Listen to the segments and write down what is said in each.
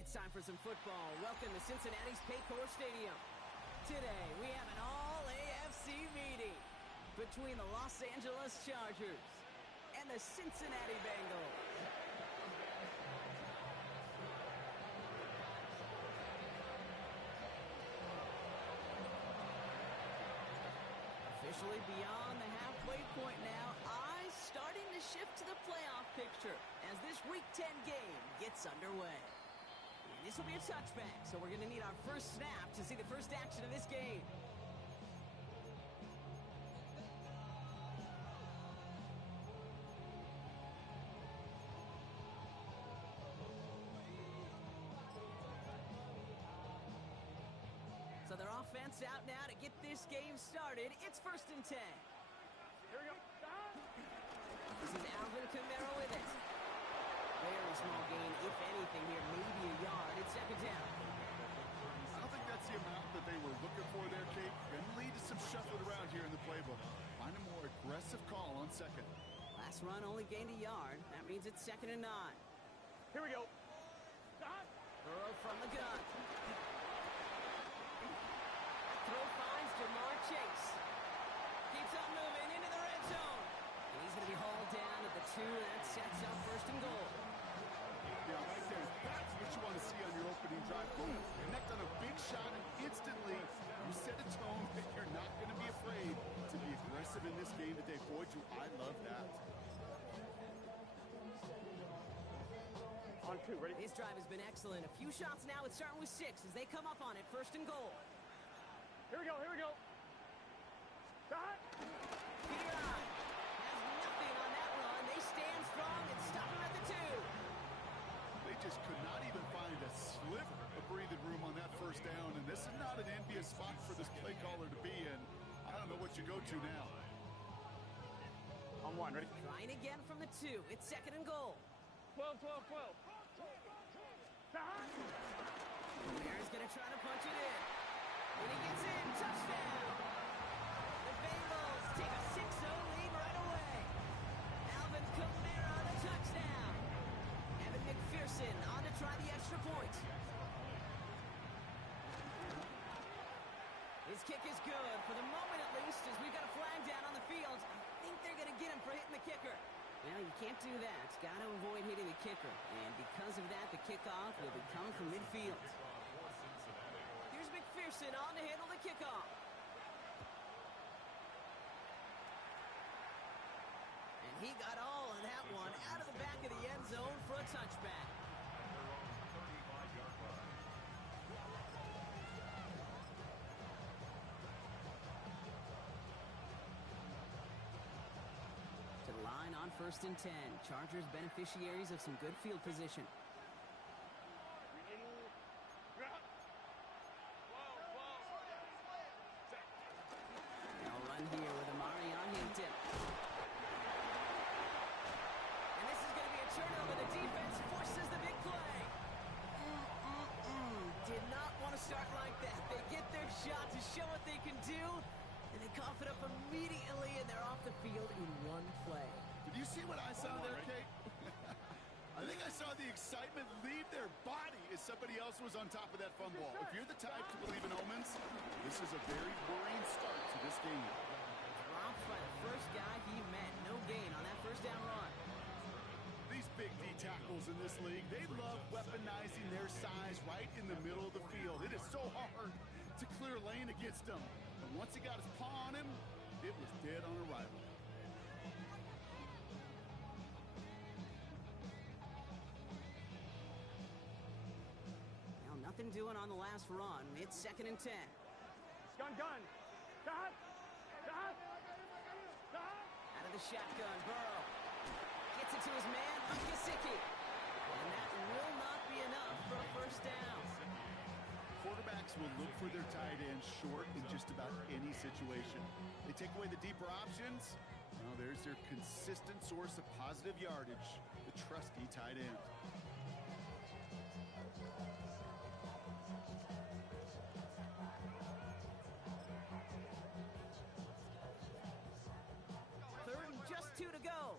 It's time for some football. Welcome to Cincinnati's Paycor Stadium. Today, we have an all-AFC meeting between the Los Angeles Chargers and the Cincinnati Bengals. Officially beyond the halfway point now, eyes starting to shift to the playoff picture as this Week 10 game gets underway. And this will be a touchback, so we're going to need our first snap to see the first action of this game. So their offense out now to get this game started. It's 1st and 10. Here we go. This is Alvin Kamara with it. Very small gain, if anything here, maybe a yard. It's 2nd down. I don't think that's the amount that they were looking for there, Kate. Going to lead to some shuffling around here in the playbook. Find a more aggressive call on 2nd. Last run only gained a yard. That means it's 2nd and 9. Here we go. Burrow from the gun. Throw finds Jamar Chase. Keeps on moving into the red zone. And he's going to be hauled down at the 2. That sets up 1st and goal. Yeah, right there. That's what you want to see on your opening drive. Boom. Connect on a big shot, and instantly you set a tone that you're not going to be afraid to be aggressive in this game today. Boy, I love that. On 2, ready? This drive has been excellent. A few shots now. It's starting with 6 as they come up on it. 1st and goal. Here we go, here we go. Piran has nothing on that run. They stand strong and stop him at the 2. They just could not even find a sliver of breathing room on that 1st down, and this is not an envious spot for this play caller to be in. I don't know what you go to now. On 1, ready? Trying again from the 2. It's 2nd and goal. 12. Kamara's going to try to punch it in. And he gets in. Touchdown. The Bengals take a 6-0 lead right away. Alvin Kamara on the touchdown. Evan McPherson on to try the extra point. His kick is good, for the moment at least, as we've got a flag down on the field. I think they're going to get him for hitting the kicker. Well, you can't do that. Got to avoid hitting the kicker. And because of that, the kickoff will be coming from midfield. Here's McPherson on to handle the kickoff. And he got all of that one out of the back of the end zone for a touchback. To the line on 1st and 10. Chargers beneficiaries of some good field position. They'll run here with Amari on Hinton. start like that. They get their shot to show what they can do, and they cough it up immediately, and they're off the field in one play. Did you see what I saw there, Kate? I think I saw the excitement leave their body as somebody else was on top of that fumble. If you're the type to believe in omens, this is a very worrying start to this game. Dropped by the first guy he met. No gain on that first down run. These big D tackles in this league, they love weaponizing their size right in the middle of the field. It is so hard to clear lane against them. And once he got his paw on him, it was dead on arrival. Well, nothing doing on the last run. It's 2nd and 10. Gun. Stop. Out of the shotgun, Burrow. Gets it to his man, Gesicki. And that will not be enough for a first down. Quarterbacks will look for their tight ends short in just about any situation. They take away the deeper options. Well, there's their consistent source of positive yardage, the trusty tight end. Third and just 2 to go.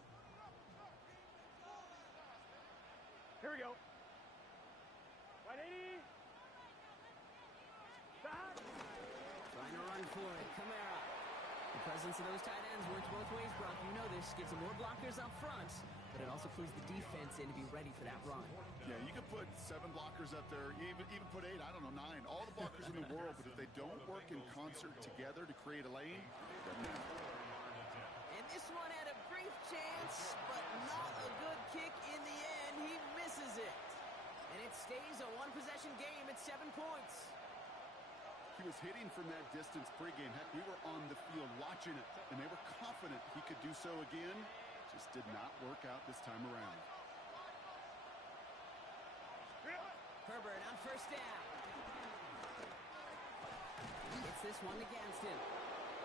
Here we go. Right 80. Stop. Trying to run for it, Kamara. The presence of those tight ends works both ways, Brock. You know this. Gives them more blockers up front, but it also clues the defense in to be ready for that run. Yeah, you can put 7 blockers up there, even put 8, I don't know, 9, all the blockers in the world, but if they don't work in concert together to create a lane, it doesn't matter. And this one had a brief chance, but not a good kick in the end. He misses it. And it stays a one-possession game at 7 points. He was hitting from that distance pregame. Heck, we were on the field watching it, and they were confident he could do so again. Just did not work out this time around. Herbert on first down. Gets this one against him.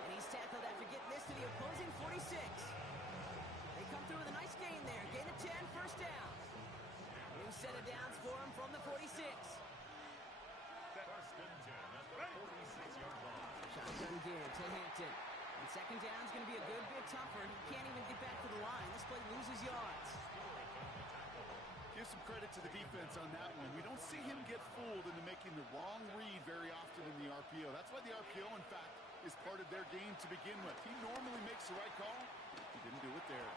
And he's tackled after getting this to the opposing 46. They come through with a nice gain there. Gain of 10, first down. New set of downs for him from the 46. Shotgun give to Hampton. And second down is going to be a good bit tougher. He can't even get back to the line. This play loses yards. Give some credit to the defense on that one. We don't see him get fooled into making the wrong read very often in the RPO. That's why the RPO, in fact, is part of their game to begin with. He normally makes the right call. He didn't do it there.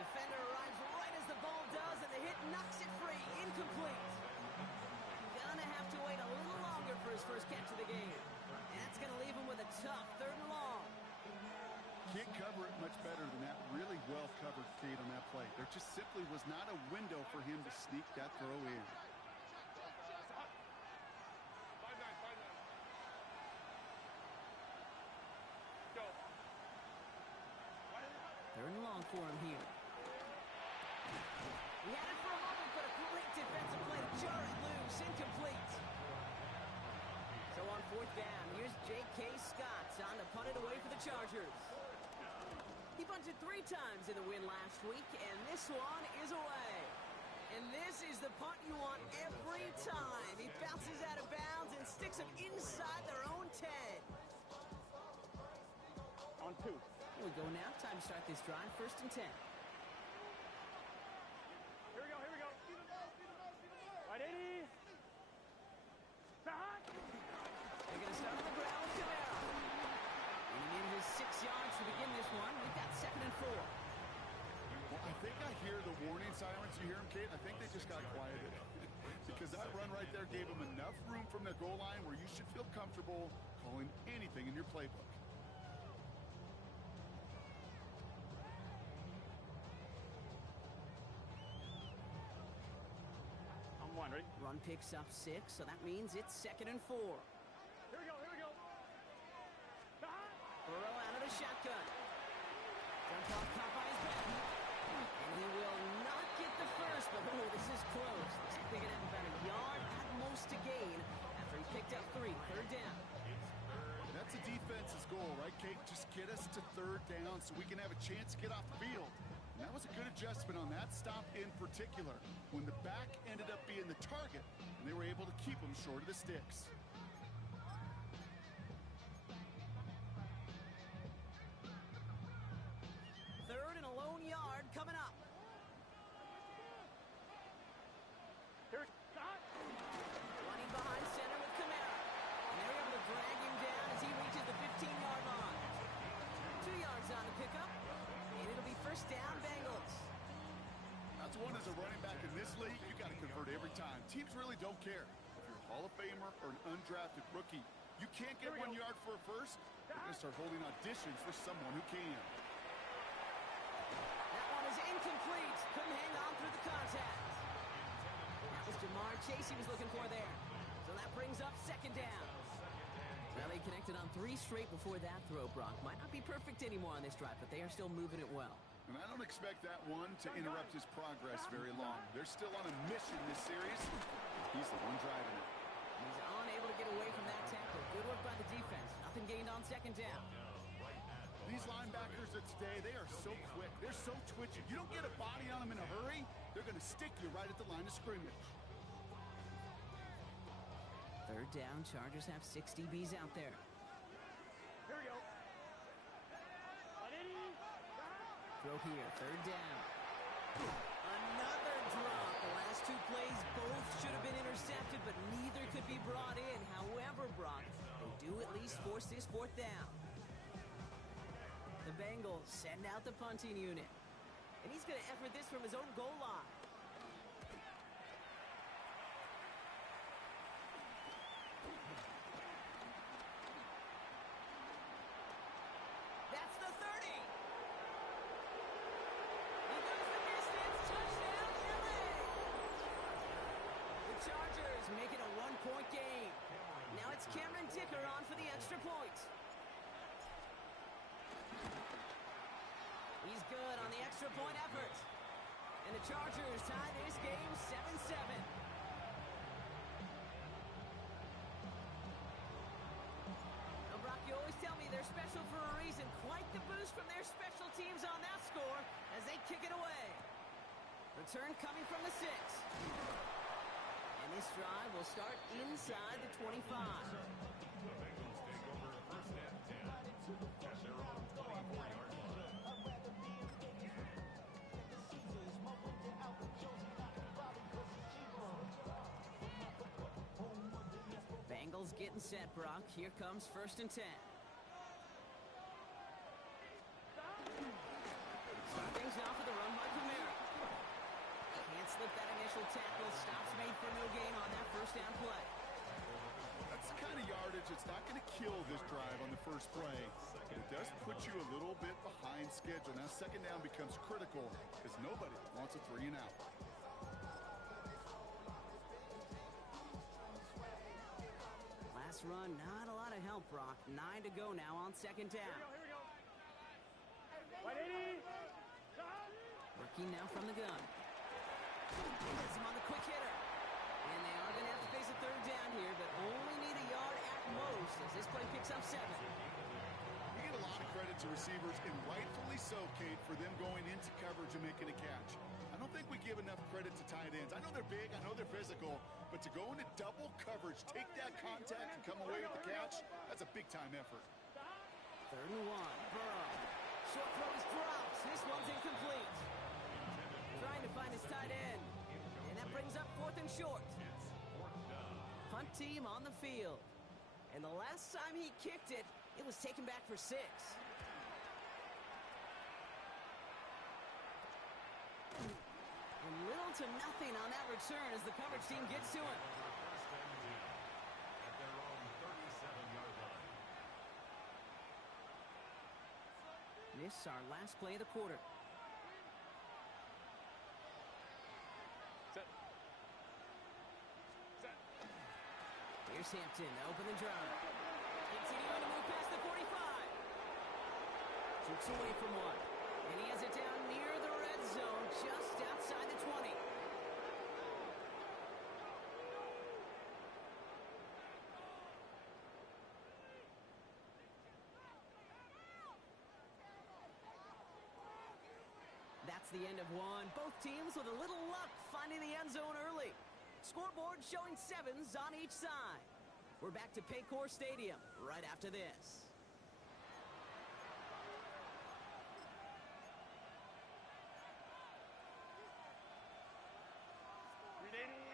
Defender arrives right as the ball does, and the hit knocks it free. Incomplete. Gonna have to wait a little longer for his first catch of the game. And that's gonna leave him with a tough 3rd and long. Can't cover it much better than that. Really well covered, Kate, on that play. There just simply was not a window for him to sneak that throw in. Go. 3rd and long for him here. He had it for a moment, but a great defensive play to jar it loose. Incomplete. So on 4th down, here's J.K. Scott on to punt it away for the Chargers. He punted 3 times in the win last week, and this one is away. And this is the punt you want every time. He bounces out of bounds and sticks them inside their own 10. On 2. Here we go now. Time to start this drive. 1st and 10. Here we go. Right 80. Stop. They're going to start on the ground with Kamara. Running in his 6 yards to begin this one. We've got 2nd and 4. Well, I think I hear the warning sirens. You hear them, Kate? I think they just got quieted. Because that run right there gave them enough room from the goal line where you should feel comfortable calling anything in your playbook. I'm 1, ready? Run picks up 6, so that means it's 2nd and 4. Here we go. Stop. Burrow out of the shotgun. Jump off, caught by his back. And he will not get the first, but oh, this is close. Looks like they're going to have about a yard at most to gain after he picked up 3. 3rd down. That's a defense's goal, right, Kate? Just get us to 3rd down so we can have a chance to get off the field. And that was a good adjustment on that stop in particular, when the back ended up being the target, and they were able to keep them short of the sticks. Third and a lone yard coming up. Here, Running behind center with Kamara. And they're able to drag him down as he reaches the 15-yard line. 2 yards on the pickup. And it'll be first down, Bengals. That's one as a running back in this league, you got to convert every time. Teams really don't care. If you're a Hall of Famer or an undrafted rookie, you can't get 1 yard for a first, they're going to start holding auditions for someone who can. That one is incomplete. Couldn't hang on through the contact. That was Jamar Chase he was looking for there. So that brings up second down. Well, they connected on 3 straight before that throw, Brock. Might not be perfect anymore on this drive, but they are still moving it well. And I don't expect that one to interrupt his progress very long. They're still on a mission this series. He's the one driving it. He's unable to get away from that tackle. Good work by the defense. Nothing gained on second down. These linebackers of today, they are so quick. They're so twitchy. You don't get a body on them in a hurry, they're going to stick you right at the line of scrimmage. Third down, Chargers have 6 DBs out there. here we go. Throw here, third down. Another drop. The last 2 plays both should have been intercepted, but neither could be brought in. However, Brock, they do at least force this 4th down. The Bengals send out the punting unit. And he's going to effort this from his own goal line. That's the 30. He goes the distance. Touchdown, LA. The Chargers make it a 1-point game. Now it's Cameron Dicker on for the extra point. He's good on the extra point effort. And the Chargers tie this game 7-7. Now, Brock, you always tell me they're special for a reason. Quite the boost from their special teams on that score as they kick it away. Return coming from the 6. And this drive will start inside the 25. Bengals getting set, Brock. Here comes 1st and 10. Start things off with a run by Kamara. Can't slip that initial tackle. Stops made for no gain on that first down play. That's the kind of yardage that's not going to kill this drive on the first play. But it does put you a little bit behind schedule. Now second down becomes critical because nobody wants a 3 and out. Last run, not a lot of help, Brock. 9 to go now on second down. Here we go. Right, 80. Working now from the gun. Gets him on the quick hitter. And they are going to have to face a third down here, but only need a yard at most as this play picks up 7. We get a lot of credit to receivers, and rightfully so, Kate, for them going into coverage and making a catch. I don't think we give enough credit to tight ends. I know they're big, I know they're physical, but to go into double coverage, take that contact, and come away with the catch, that's a big-time effort. 3rd and 1. Burrow. Short throw is dropped. This one's incomplete. Trying to find his tight end. And that brings up 4th and short. Punt team on the field. And the last time he kicked it, it was taken back for 6. And little to nothing on that return as the coverage team gets to him. This is our last play of the quarter. Set. Here's Hampton to open the drive. Continuing to move past the 45. Tricks away from 1. And he has it down near the red zone, just outside the 20. That's That's the end of one. Both teams with a little luck finding the end zone early. Scoreboard showing 7s on each side. We're back to Paycor Stadium right after this.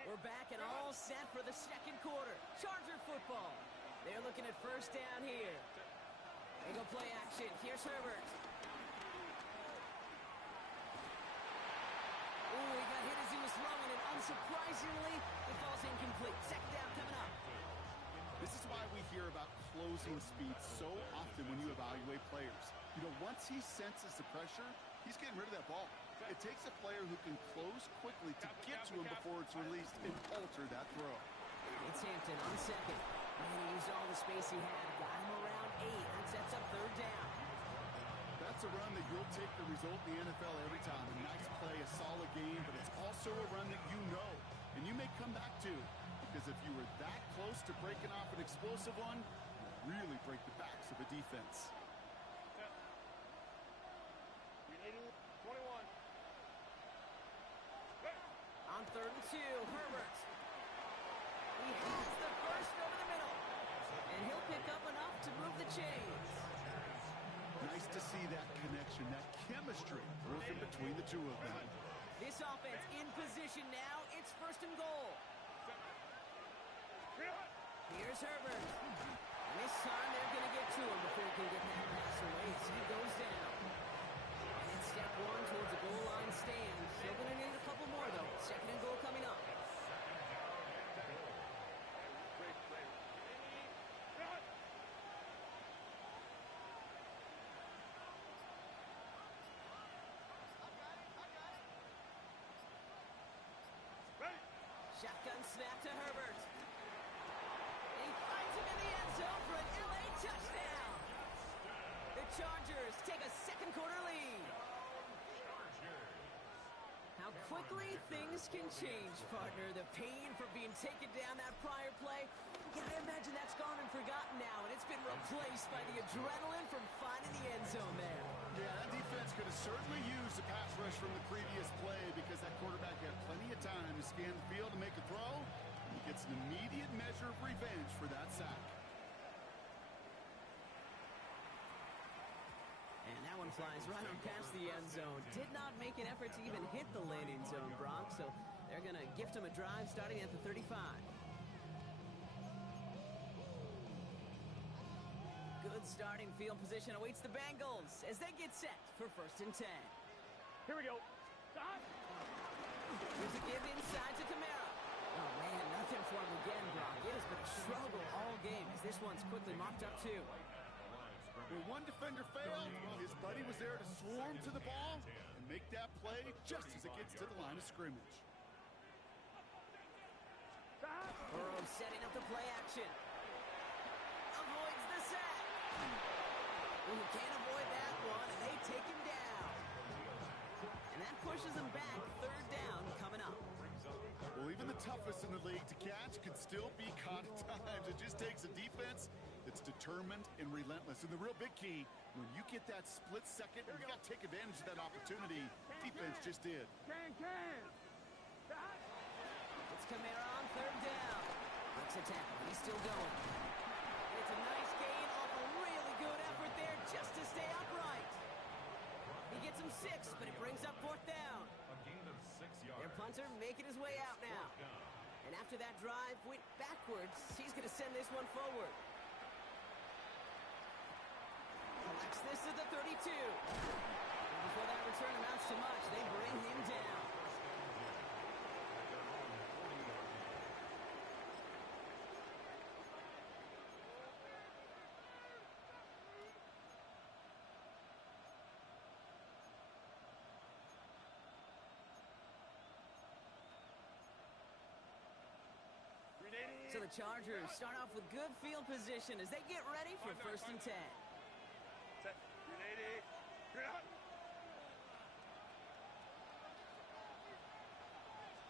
We're back and all set for the second quarter. Charger football. They're looking at first down here. They go play action. Here's Herbert. Ooh, he got hit as he was throwing, and unsurprisingly, it falls incomplete. Second down coming up. This is why we hear about closing speed so often when you evaluate players. You know, once he senses the pressure, he's getting rid of that ball. It takes a player who can close quickly to get to him before it's released and alter that throw. It's Hampton on second. And he used all the space he had. Got him around 8. That sets up third down. That's a run that you'll take the result in the NFL every time. A nice play, a solid game, but it's also a run that you know and you may come back to. Because if you were that close to breaking off an explosive one, you really break the backs of a defense. 21. On 3rd and 2, Herbert. He has the first over the middle. And he'll pick up enough to move the chains. Nice to see that connection, that chemistry working between the two of them. This offense in position now. It's 1st and goal. Here's Herbert. And this time they're going to get to him before he can get that pass away as he goes down. And it's step 1 towards the goal line stand. Still going to need a couple more, though. 2nd and goal coming up. Shotgun snap to Herbert. And he finds him in the end zone for an LA touchdown. The Chargers take a second quarter lead. How quickly things can change, partner. The pain from being taken down that prior play, yeah, I imagine that's gone and forgotten now, and it's been replaced by the adrenaline from finding the end zone there. Yeah, that defense could have certainly used the pass rush from the previous play because that quarterback had plenty of time to scan the field and make a throw. He gets an immediate measure of revenge for that sack. And that one flies right on past the end zone. Did not make an effort to even hit the landing zone, Brock, so they're going to gift him a drive starting at the 35. Good starting field position awaits the Bengals as they get set for 1st and 10. Here we go. Here's a give inside to Kamara. Oh, man, nothing for him again, Brock. It has been a struggle all game as this one's quickly mopped up, too. When one defender failed, well, his buddy was there to swarm to the ball and make that play just as it gets to the line of scrimmage. Burrow setting up the play action. Avoids the sack. Well, he can't avoid that one, and they take him down. And that pushes him back. 3rd down coming up. Well, even the toughest in the league to catch can still be caught at times. It just takes a defense that's determined and relentless. And the real big key, when you get that split second, you got to take advantage of that opportunity. Defense just did. It's Kamara on 3rd down. Breaks a tackle. He's still going. It's a nice gain off a really good effort there just to stay upright. He gets him 6, but it brings up 4th down. Their punter making his way out now. And after that drive went backwards, he's going to send this one forward. Collects this at the 32. And before that return amounts to much, they bring him down. So the Chargers start off with good field position as they get ready for 1st and 10. Set. 180.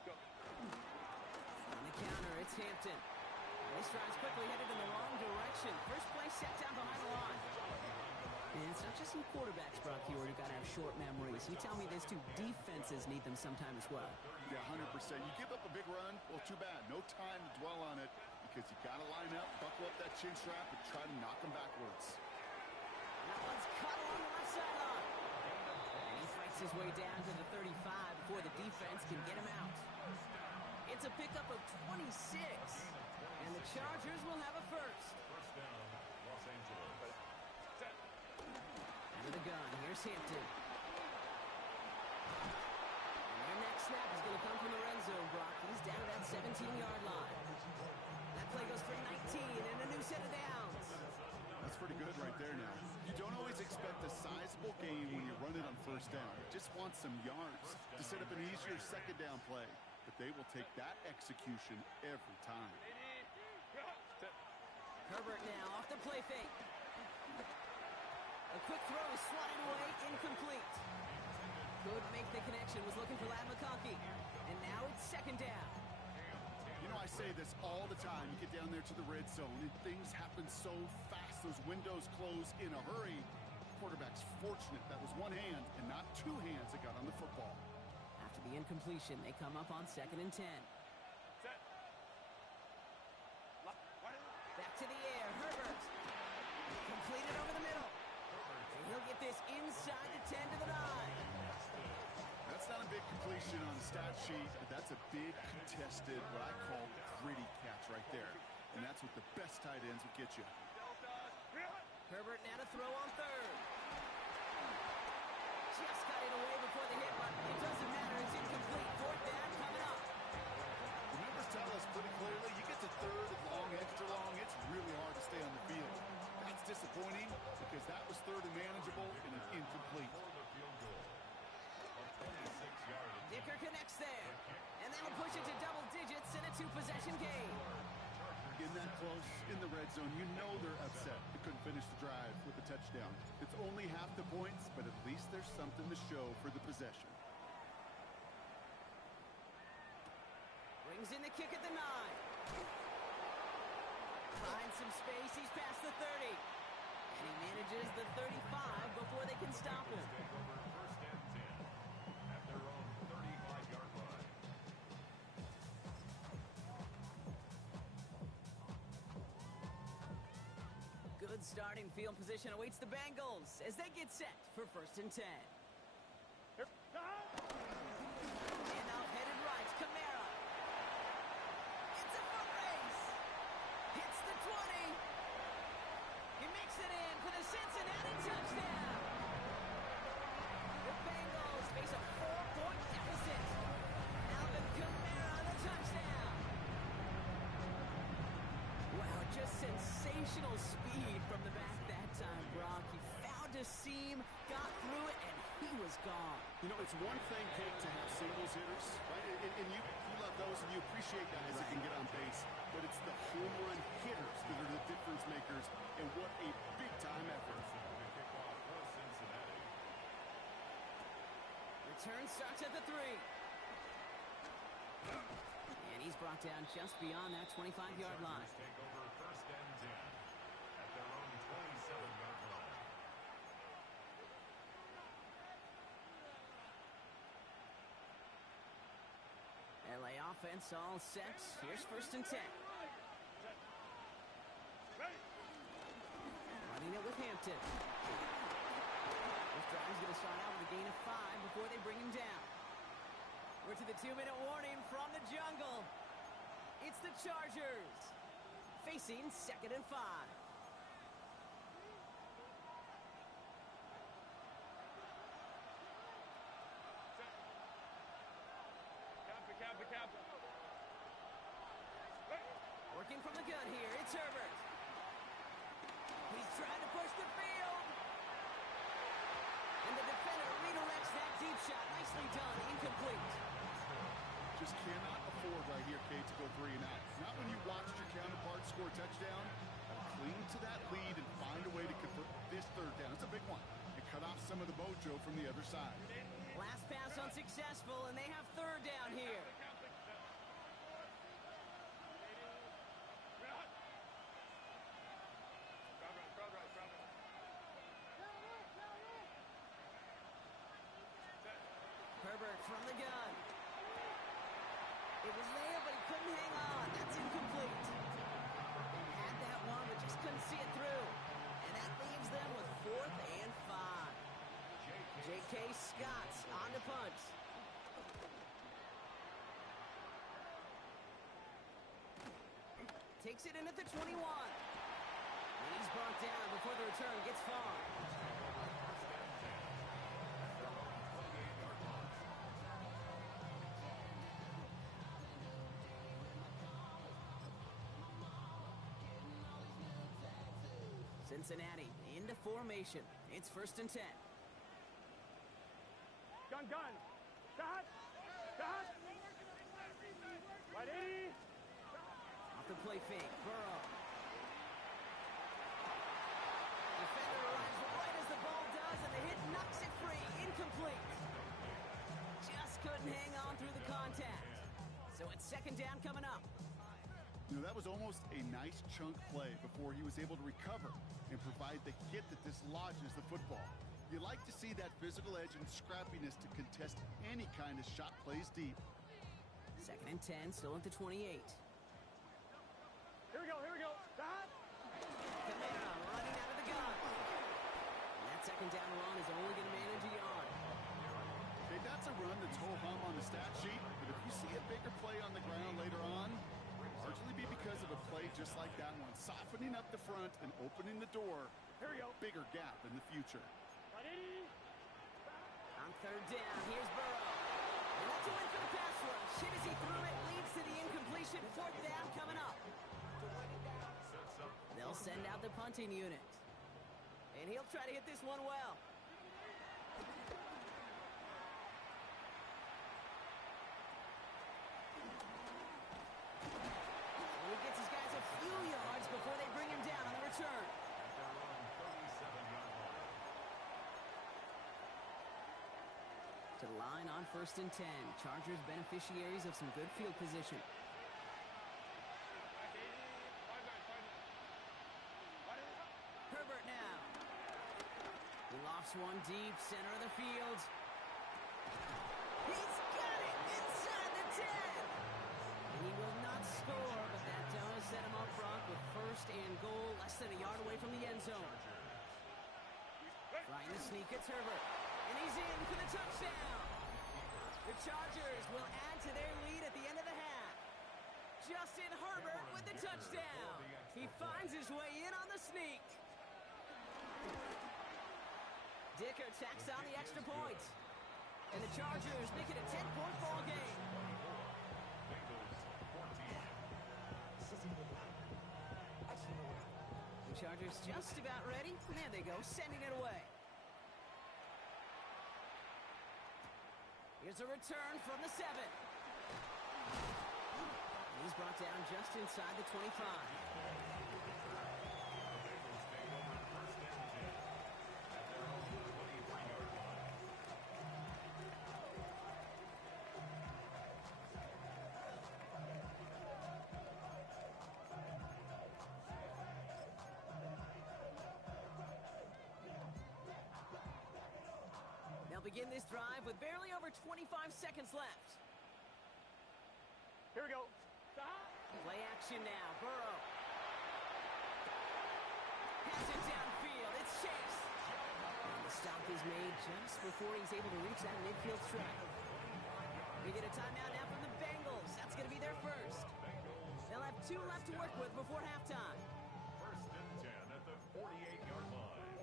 Go. On the counter, it's Hampton. And this drive's quickly headed in the wrong direction. First play set down behind the line. And it's not just some quarterbacks, Brock Huard, who got to have short memories. You tell me these two defenses need them sometime as well. Yeah, 100%. You give up a big run, well, too bad. No time to dwell on it because you got to line up, buckle up that chin strap, and try to knock them backwards. That one's cut along the left sideline. And he fights his way down to the 35 before the defense can get him out. It's a pickup of 26. And the Chargers will have a first. Out of the gun, here's Hampton. And their next snap is going to come from the red zone, Brock. He's down to that 17-yard line. That play goes for 19 and a new set of downs. That's pretty good right there now. You don't always expect a sizable gain when you run it on first down. You just want some yards to set up an easier second down play. But they will take that execution every time. Herbert now off the play fake. A quick throw is swatted away, incomplete. Could make the connection, was looking for Ladd McConkey. And now it's second down. You know, I say this all the time. You get down there to the red zone, and things happen so fast. Those windows close in a hurry. Quarterback's fortunate that was one hand and not two hands that got on the football. After the incompletion, they come up on 2nd and 10. Back to the air, Herbert. Completed over the middle. And he'll get this inside the 10 to the 9. That's not a big completion on the stat sheet, but that's a big contested, what I call gritty catch right there. And that's what the best tight ends will get you. Herbert now to throw on 3rd. Just got it away before the hit, but it doesn't matter. It's incomplete. 4th down coming up. The numbers tell us pretty clearly, you get to 3rd and long, extra long, it's really hard to stay on the field. That's disappointing because that was 3rd and manageable and an incomplete. Dicker connects there. And that'll push it to double digits in a 2-possession game. In that close, in the red zone, you know they're upset. They couldn't finish the drive with a touchdown. It's only half the points, but at least there's something to show for the possession. Brings in the kick at the 9. Finds some space. He's past the 30. And he manages the 35 before they can stop him. Good starting field position awaits the Bengals as they get set for 1st and 10. And off headed right, Kamara. It's a foot race. Hits the 20. He makes it in for the Cincinnati touchdown. The Bengals face a 4-point deficit. Alvin Kamara, the touchdown. Wow, just sensational speed from the back that time, Brock. He found a seam, got through it, and he was gone. You know, it's one thing, Kate, to have singles hitters, right? And you love those and you appreciate guys that can get on base. But it's the home run hitters that are the difference makers, and what a big-time effort. Return starts at the 3. And he's brought down just beyond that 25-yard line. LA offense all set. Here's 1st and 10. Running it with Hampton. This drive is going to start out with a gain of 5 before they bring him down. We're to the 2-minute warning from the jungle. It's the Chargers facing 2nd and 5. Working from the gun here, it's Herbert. He's trying to push the field. And the defender redirects that deep shot. Nicely done, incomplete. Just cannot afford right here, Kate, to go 3 and out. Not when you watched your counterpart score a touchdown. Cling to that lead and find a way to convert this 3rd down. It's a big one. And cut off some of the mojo from the other side. Last pass unsuccessful, and they have 3rd down here. from the gun. It was there, but he couldn't hang on. That's incomplete. Had that one, but just couldn't see it through. And that leaves them with 4th and 5. J.K. Scott's on the punt. Takes it in at the 21. And he's brought down before the return gets far. Cincinnati into formation. It's 1st and 10. Gun. Dot. Right 80. Off the play fake. Burrow. Defender arrives right as the ball does, and the hit knocks it free. Incomplete. Just couldn't hang on through the contact. So it's 2nd down coming up. You know, that was almost a nice chunk play before he was able to recover and provide the hit that dislodges the football. You like to see that physical edge and scrappiness to contest any kind of shot plays deep. 2nd and 10, still at the 28. Here we go. Dot. Kamara running out of the gun. And that 2nd down run is only going to manage a yard. Okay, that's a run that's ho-hum on the stat sheet, but if you see a bigger play on the ground later on, largely be because of a play just like that one, softening up the front and opening the door. Here we go. Bigger gap in the future. Right 80. On 3rd down, here's Burrow. And that's a win for the pass rush. Hit as he threw it, leads to the incompletion. 4th down coming up. They'll send out the punting unit. And he'll try to hit this one well. And he gets his guys a few yards before they bring him down on the return. To the line on 1st and 10. Chargers beneficiaries of some good field position. Herbert now. He lofts one deep, center of the field. He's got it inside the 10. And he will not score, but that does set him up front with 1st and goal, less than a yard away from the end zone. Trying to sneak, it's Herbert. And he's in for the touchdown. The Chargers will add to their lead at the end of the half. Justin Herbert with the touchdown. He finds his way in on the sneak. Dicker tacks on the extra point. And the Chargers make it a 10-point ball game. The Chargers just about ready. There they go, sending it away. Here's a return from the 7. He's brought down just inside the 25. They'll begin this drive with barely over 25 seconds left. Here we go. Play action now. Burrow. Has it downfield. It's Chase. And the stop is made just before he's able to reach that midfield strike. We get a timeout now from the Bengals. That's going to be their first. They'll have 2 left to work with before halftime. 1st and 10 at the 48-yard line.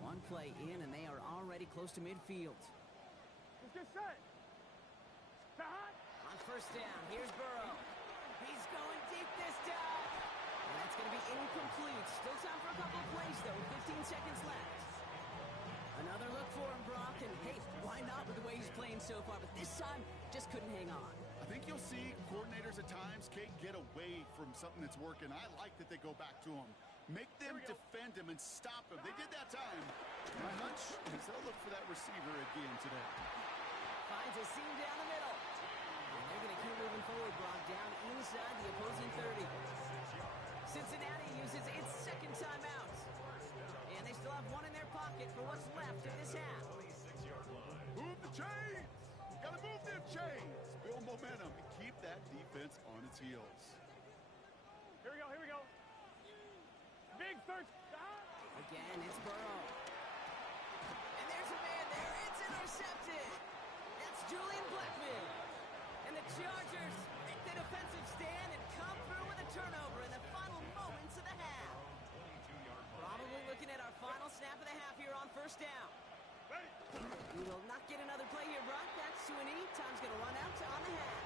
One play in, and they are already close to midfield. It's just set. Dot. On 1st down, here's Burrow. He's going deep this time. And that's going to be incomplete. Still time for a couple of plays, though. 15 seconds left. Another look for him, Brock. And, hey, why not with the way he's playing so far? But this time, just couldn't hang on. I think you'll see coordinators at times, Kate, get away from something that's working. I like that they go back to him. Make them defend him and stop him. They did that time. My hunch is they'll look for that receiver again today. Finds a seam down the middle. And they're going to keep moving forward, Brock, down inside the opposing 30. Cincinnati uses its 2nd timeout. And they still have 1 move them chains. Build momentum and keep that defense on its heels. Here we go, here we go. Big third. Again, it's Burrow. And there's a man there. It's intercepted. That's Julian Blackmon. And the Chargers make the defensive stand and come through with a turnover in the final moments of the half. Probably looking at our final snap of the half here on first down. We will not get another play here, Brock. That's to an E. Time's going to run out on the half.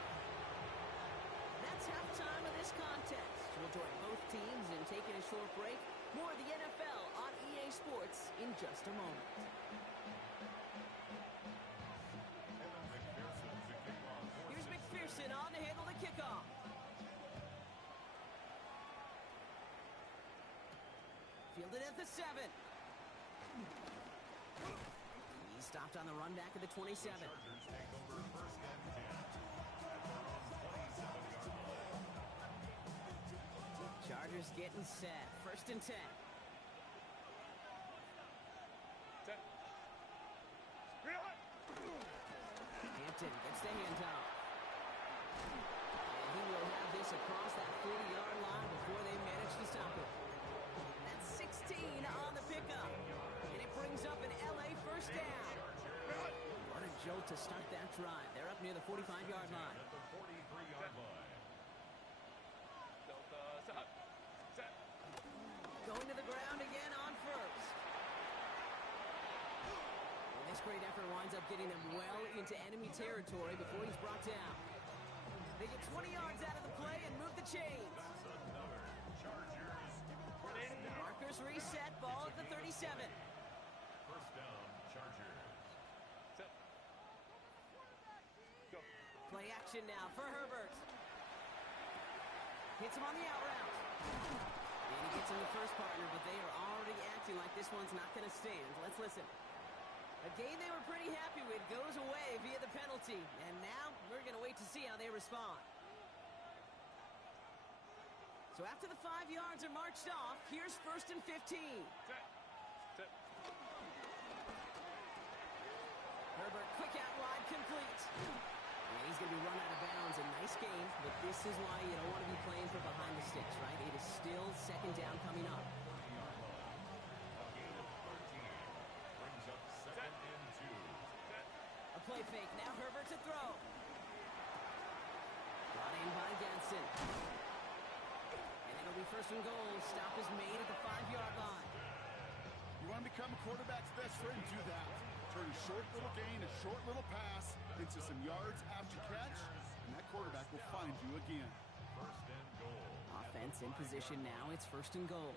That's halftime of this contest. We'll join both teams in taking a short break. More of the NFL on EA Sports in just a moment. Here's McPherson on to handle the kickoff. Fielded at the 7. He stopped on the run back at the 27. Chargers getting set. First and 10. Hampton gets the handoff. And he will have this across that 40-yard line before they manage to stop it. That's 16 on the pickup. And it brings up an LA first down. What a jolt to start that drive. They're up near the 45-yard line. At the 43-yard line. Going to the ground again on first. And this great effort winds up getting them well into enemy territory before he's brought down. They get 20 yards out of the play and move the chains. Markers reset, ball at the 37. First down, Chargers. Play action now for Herbert. Hits him on the out route. And he gets him the first partner, but they are already acting like this one's not going to stand. Let's listen. A game they were pretty happy with goes away via the penalty. And now we're going to wait to see how they respond. So after the 5 yards are marched off, here's first and 15. Herbert, quick out wide, complete. And he's going to be run out of bounds. A nice game, but this is why you don't want to be playing for behind the sticks, right? It is still second down coming up. Brings up second and 2. A play fake. Now Herbert to throw. Brought in by Jensen. And it'll be first and goal. Stop is made at the 5-yard line. You want to become a quarterback's best friend? Do that. Turn a short little gain, a short little pass into some yards after catch, and that quarterback will find you again. First and goal. Offense in position now. It's first and goal.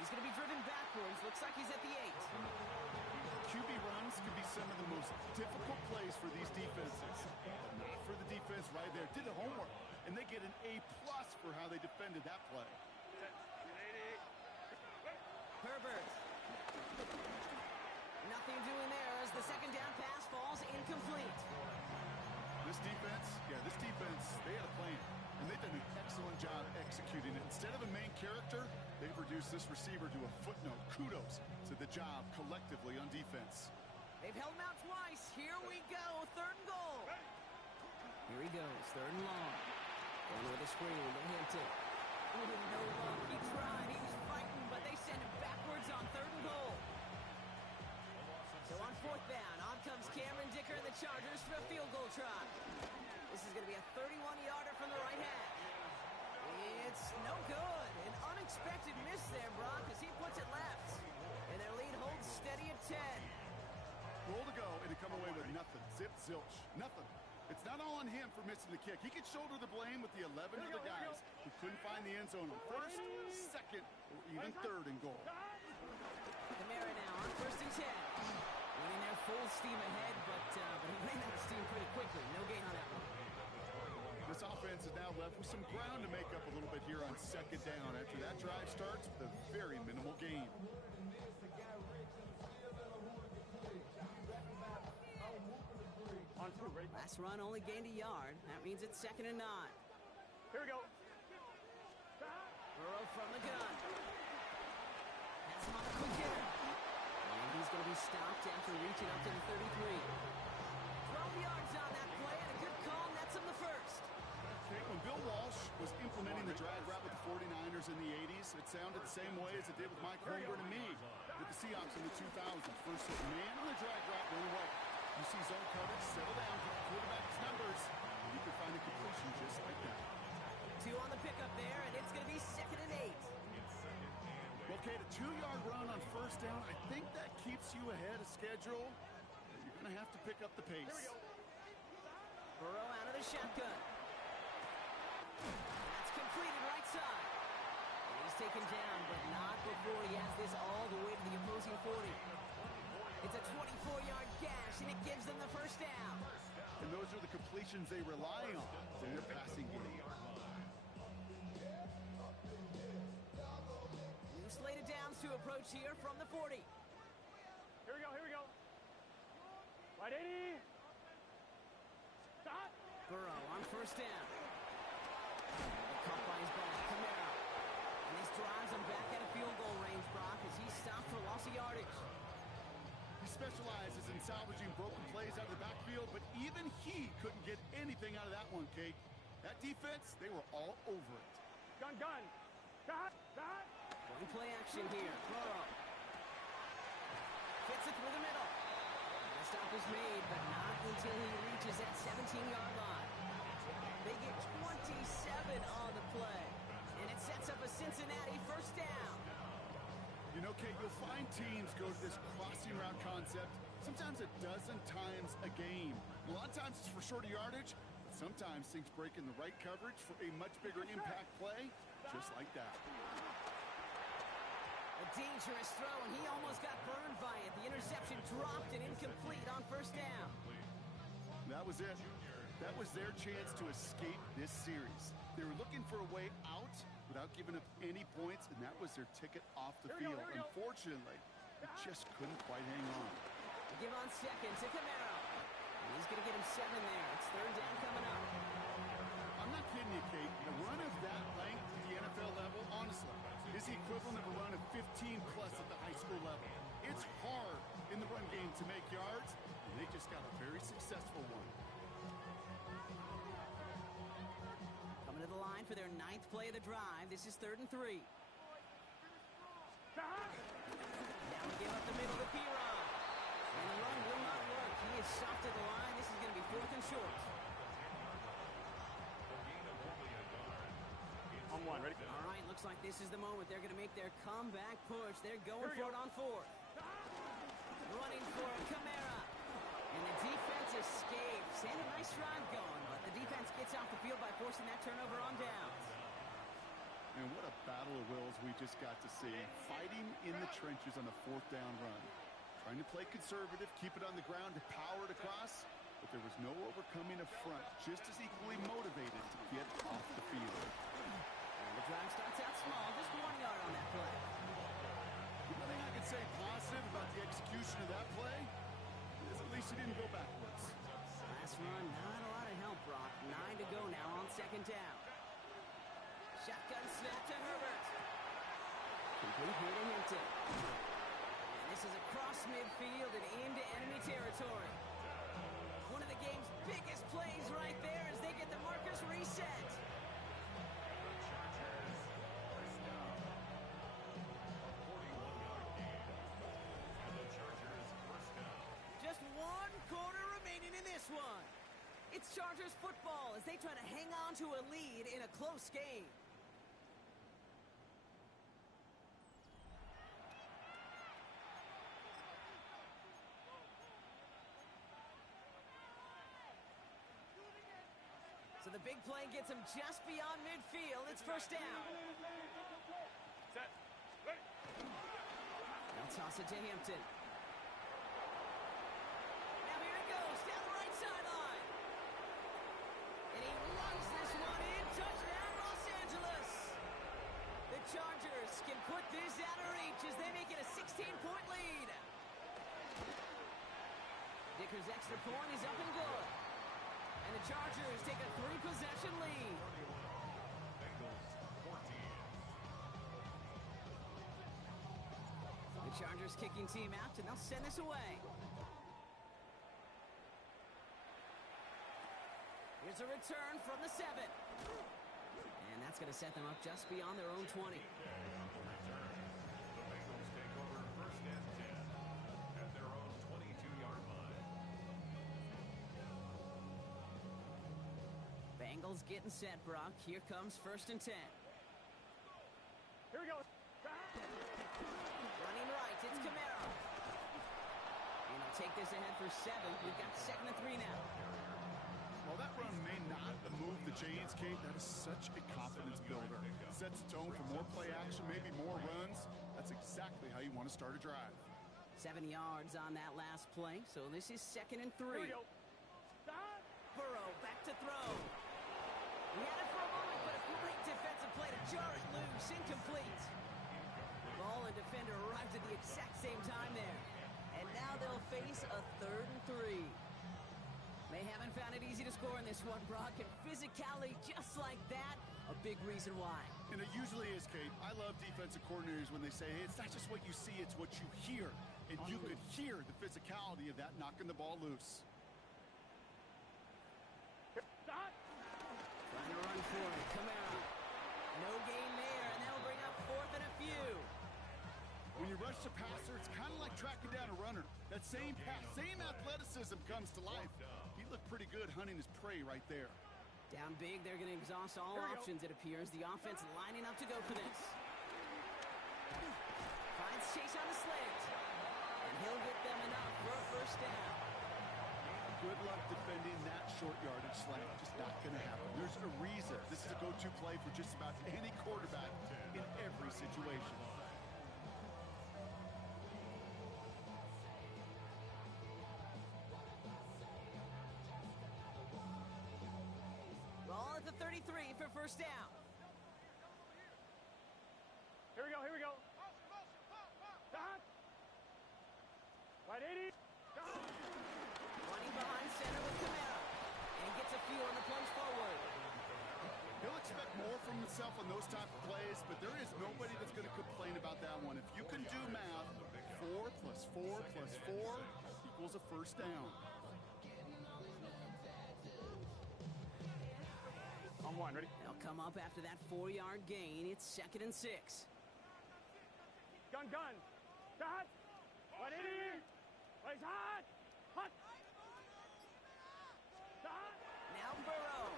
He's going to be driven backwards. Looks like he's at the 8. QB runs could be some of the most difficult plays for these defenses. Not for the defense right there. Did the homework, and they get an A+ for how they defended that play. Herbert. Nothing doing there as the second down pass falls incomplete. This defense, they had a plan, and they've done an excellent job executing it. Instead of a main character, they've reduced this receiver to a footnote. Kudos to the job collectively on defense. They've held him out twice. Here we go. Third and goal. Here he goes. Third and long. Going with a screen to Hampton. Oh, no luck. He tried. He was fighting, but they send him backwards on third and goal. So on fourth down, on comes Cameron Dicker and the Chargers for a field goal try. This is going to be a 31-yarder from the right half. It's no good. An unexpected miss there, Brock, as he puts it left. And their lead holds steady at 10. Goal to go, and to come away with nothing. Zip, zilch, nothing. It's not all on him for missing the kick. He could shoulder the blame with the 11 other guys who couldn't find the end zone on first, second, or even third and goal. Kamara now on first and 10. Running there full steam ahead, but he ran out of steam pretty quickly. No gain on that one. This offense is now left with some ground to make up a little bit here on second down after that drive starts with a very minimal gain. Last run only gained a yard. That means it's second and 9. Here we go. Burrow from the gun. Has him on a quick hitter. he's going to be stopped after reaching up to the 33. 12 yards on that play, and a good call nets him the first. Okay, when Bill Walsh was implementing the drag route with the 49ers in the 80s, it sounded the same way as it did with Mike Holmgren and me with the Seahawks in the 2000s. First man on the drag route, run away. You see zone coverage, settle down, get the quarterback his numbers, and you can find a completion just like that. 2 on the pickup there, and it's going to be 2nd and 8. Okay, the 2-yard run on first down, I think that keeps you ahead of schedule. You're going to have to pick up the pace. Burrow out of the shotgun. That's completed right side. And he's taken down, but not before he has this all the way to the opposing 40. It's a 24-yard gash, and it gives them the first down. And those are the completions they rely on in their passing game. New slated downs to approach here from the 40. Here we go, here we go. Right 80. Stop. Burrow on first down. Caught by his back, Kamara. And this drives him back out of field goal range, Brock, as he's stopped for loss of yardage. He specializes in salvaging broken plays out of the backfield, but even he couldn't get anything out of that one, Kate. That defense, they were all over it. Gun. Got. One play action here. Burrow. Fits it through the middle. The stop is made, but not until he reaches that 17-yard line. They get 27 on the play, and it sets up a Cincinnati first down. You know, Kate, you'll find teams go to this crossing route concept sometimes a dozen times a game. A lot of times it's for shorter yardage, but sometimes things break in the right coverage for a much bigger impact play, just like that. A dangerous throw, and he almost got burned by it. The interception dropped and incomplete on first down. That was it. That was their chance to escape this series. They were looking for a way out without giving up any points, and that was their ticket off the field. Unfortunately, they just couldn't quite hang on. Give on second to Kamara. And he's going to get him 7 there. It's third down coming up. I'm not kidding you, Kate. A run of that length at the NFL level, honestly, is the equivalent of a run of 15-plus at the high school level. It's hard in the run game to make yards, and they just got a very successful one. Coming to the line for their 9th play of the drive. This is 3rd and 3. Now we give up the middle to Piron. And the run will not work. He is stopped at the line. This is going to be 4th and short. On 1, ready? All right, looks like this is the moment. They're going to make their comeback push. They're going for it on 4th. Running for it, Kamara. And the defense escapes. And a nice drive going, but the defense gets off the field by forcing that turnover on downs. And what a battle of wills we just got to see. Fighting in the trenches on the 4th down run. Trying to play conservative, keep it on the ground to power it across, but there was no overcoming a front, just as equally motivated to get off the field. And the drive starts out small, just 1 yard on that play. One thing I can say positive about the execution of that play is at least he didn't go backwards. Last run, not a lot of help, Brock. 9 to go now on 2nd down. Shotgun snap to Herbert. Complete here to Hinton. And this is across midfield and into enemy territory. One of the game's biggest plays right there as they get the markers reset. Just 1 quarter remaining in this one. It's Chargers football as they try to hang on to a lead in a close game. So the big play gets him just beyond midfield. It's first down. Set. Ready. They'll toss it to Hampton. Now here it goes, down the right sideline. And he runs this one in. Touchdown, Los Angeles. The Chargers can put this out of reach as they make it a 16-point lead. Dicker's extra point is up and good. And the Chargers take a 3-possession lead. The Chargers kicking team out, and they'll send this away. Here's a return from the 7. And that's going to set them up just beyond their own 20. The Bengals take over first and 10 at their own 22-yard line. Bengals getting set, Brock. Here comes first and 10. Here we go. Running right, it's Kamara. And he'll take this ahead for 7. We've got 2nd and 3 now. While that run may not move the chains, Kate, that is such a confidence builder. Sets the tone for more play action, maybe more runs. That's exactly how you want to start a drive. 7 yards on that last play, so this is 2nd and 3. Here we go. Stop. Burrow back to throw. He had it for a moment, but a great defensive play to jar it loose. Incomplete. Ball and defender arrived at the exact same time there. And now they'll face a 3rd and 3. They haven't found it easy to score in this one, Brock, and physicality just like that, a big reason why. And it usually is, Kate. I love defensive coordinators when they say, hey, it's not just what you see, it's what you hear. And you could hear the physicality of that knocking the ball loose. Stop. Trying to run for it. Kamara. No gain there, and that'll bring up 4th and a few. When you rush the passer, it's kind of like tracking down a runner. That same pass, same athleticism comes to life. He looked pretty good hunting his prey right there. Down big, they're going to exhaust all options, it appears. The offense lining up to go for this. Finds Chase on the slant. And he'll get them enough for a first down. Good luck defending that short yardage slant. Just not going to happen. There's a reason. This is a go-to play for just about any quarterback in every situation. Ball at the 33 for first down. Here we go. Here we go. Stop. Right 80. Stop. Running behind center with Kamara. And gets a feel on the plunge forward. He'll expect more from himself on those type of plays, but there is nobody that's going to complain about that one. If you can do math, 4 plus 4 plus 4 equals a first down. On 1. Ready? They'll come up after that 4-yard gain. It's 2nd and 6. Gun. Stop. Right 80. Right hot. Hot. Stop. Now Burrow.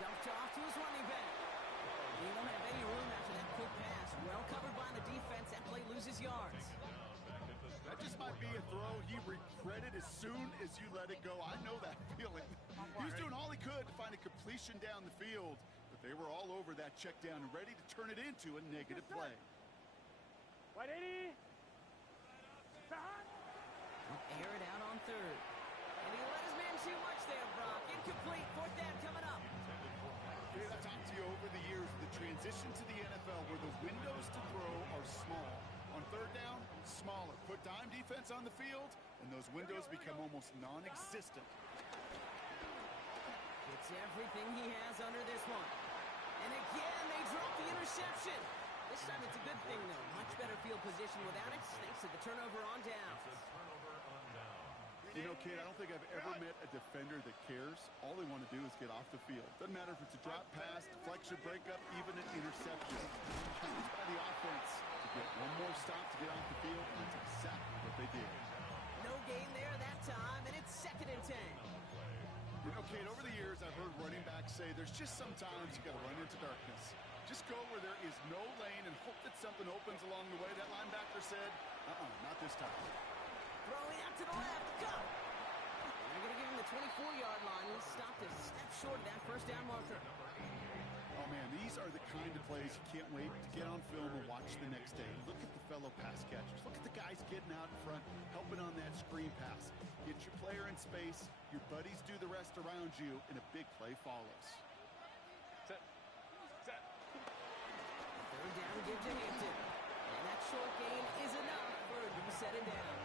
Dumped off to his running back. He won't have any room after that quick pass. Well covered by the defense. That play loses yards. That just might be a throw he regretted as soon as you let it go. I know that feeling. He was doing all he could to find a completion down the field, but they were all over that check down and ready to turn it into a negative play. Right 80. Stop. Air it out on 3rd. And he let his man too much there, Brock. Incomplete. 4th down coming up. I've talked to you over the years, the transition to the NFL where the windows to throw are small. On 3rd down, smaller. Put dime defense on the field, and those windows become almost non-existent. It's everything he has under this one. And again, they drop the interception. This time it's a good thing, though. Much better field position without it, thanks to the turnover on down. You know, Kate, I don't think I've ever met a defender that cares. All they want to do is get off the field. Doesn't matter if it's a drop pass, deflection, breakup, even an interception. Challenged by the offense to get one more stop to get off the field, and that's exactly what they did. No gain there that time, and it's 2nd and 10. You know, Kate, over the years, I've heard running backs say there's just sometimes you got to run into darkness. Just go where there is no lane and hope that something opens along the way. That linebacker said, not this time. Throwing out to the left. Go! And they're going to give him the 24-yard line. He stopped a step short of that first down marker. Oh, man, these are the kind of plays you can't wait to get on film and watch the next day. Look at the fellow pass catchers. Look at the guys getting out in front, helping on that screen pass. Get your player in space. Your buddies do the rest around you, and a big play follows. Set. 3rd down, give to Hampton. And that short gain is enough for him to set it down.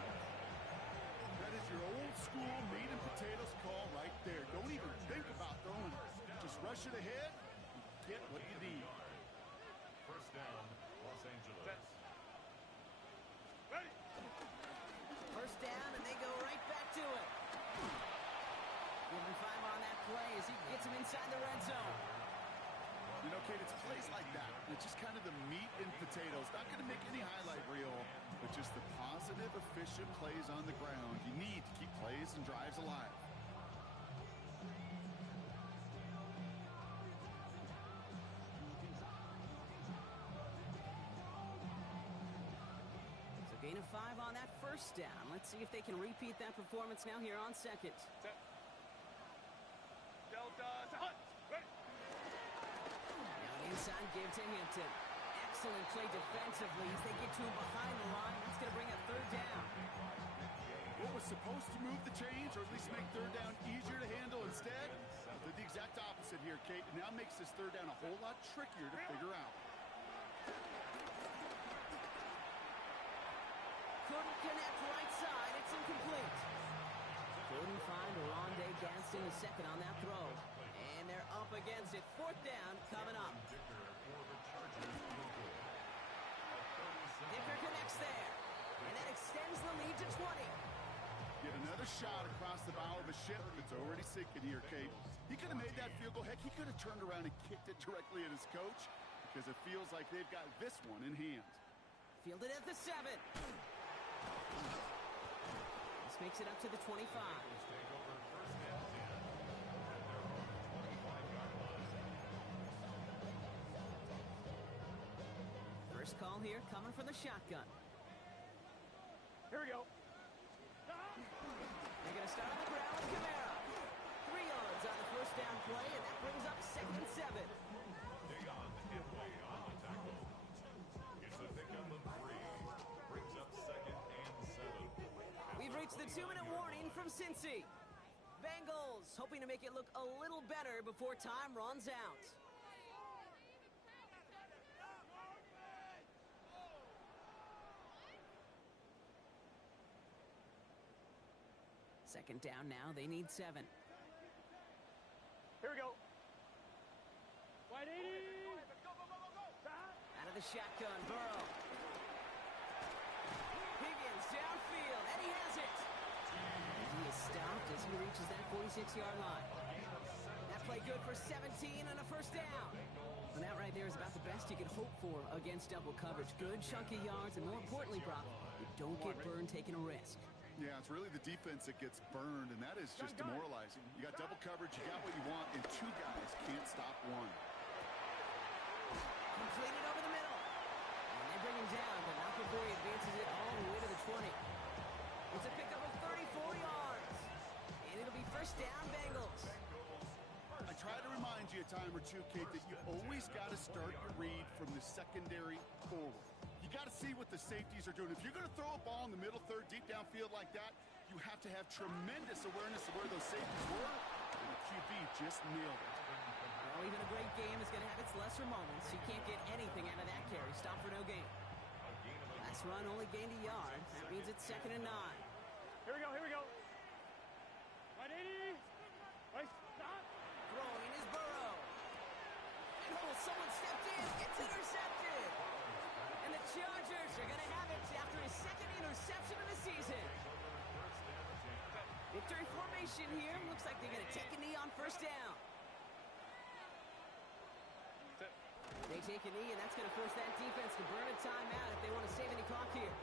That is your old school meat and potatoes call right there. Don't even think about throwing it. Just rush it ahead and get what you need. First down, Los Angeles. down, and they go right back to it. Give him 5 on that play as he gets him inside the red zone. You know, Kate, it's plays like that. It's just kind of the meat and potatoes. Not going to make any highlight reel, but just the positive, efficient plays on the ground. You need to keep plays and drives alive. So gain of 5 on that first down. Let's see if they can repeat that performance now here on second. Set. Delta to Hunt. Ready. Now inside give to Hampton. Excellent play defensively as they get to him behind the line. That's going to bring a third down. What was supposed to move the chains, or at least make third down easier to handle instead, did the exact opposite here, Kate. It now makes this third down a whole lot trickier to figure out. Couldn't connect right side. It's incomplete. Couldn't find Rondé Gaston the second on that throw. And they're up against it. Fourth down coming up. Dicker connects there. And that extends the lead to 20. Get another shot across the bow of a ship that's already sinking here, Kate. He could have made that field goal. Heck, he could have turned around and kicked it directly at his coach because it feels like they've got this one in hand. Fielded at the 7. This makes it up to the 25. First call here coming from the shotgun. Here we go. They're going to start on the ground with Kamara. 3 yards on the first down play, and that brings up 2nd and 7. Deion Henley on the tackle. It's a pickup of 3. Brings up 2nd and 7. We've reached the 2-minute warning from Cincy. Bengals hoping to make it look a little better before time runs out. Second down now. They need 7. Here we go. Wide 80. Out of the shotgun, Burrow. Higgins downfield, and he has it. And he is stopped as he reaches that 46-yard line. That play good for 17 and a first down. And that right there is about the best you can hope for against double coverage. Good chunky yards, and more importantly, Brock, you don't get burned taking a risk. Yeah, it's really the defense that gets burned, and that is just demoralizing. You got double coverage, you got what you want, and 2 guys can't stop one. Completed over the middle. And they bring him down, but not before he advances it all the way to the 20. It's a pickup of 34 yards. And it'll be first down, Bengals. I try to remind you a time or two, Kate, that you always got to start your read from the secondary forward. You got to see what the safeties are doing. If you're going to throw a ball in the middle third, deep downfield like that, you have to have tremendous awareness of where those safeties were, and the QB just nailed it. Well, even a great game is going to have its lesser moments. You can't get anything out of that carry. Stop for no gain. Last run only gained a yard. That means it's 2nd and 9. Here we go. Here we go. Wide 80. Right. Stop. Throwing is Burrow. And someone stepped in. It's intercepted. And the Chargers are going to have it after his 2nd interception of the season. Victory formation here. Looks like they're going to take a knee on first down. They take a knee, and that's going to force that defense to burn a timeout if they want to save any clock here.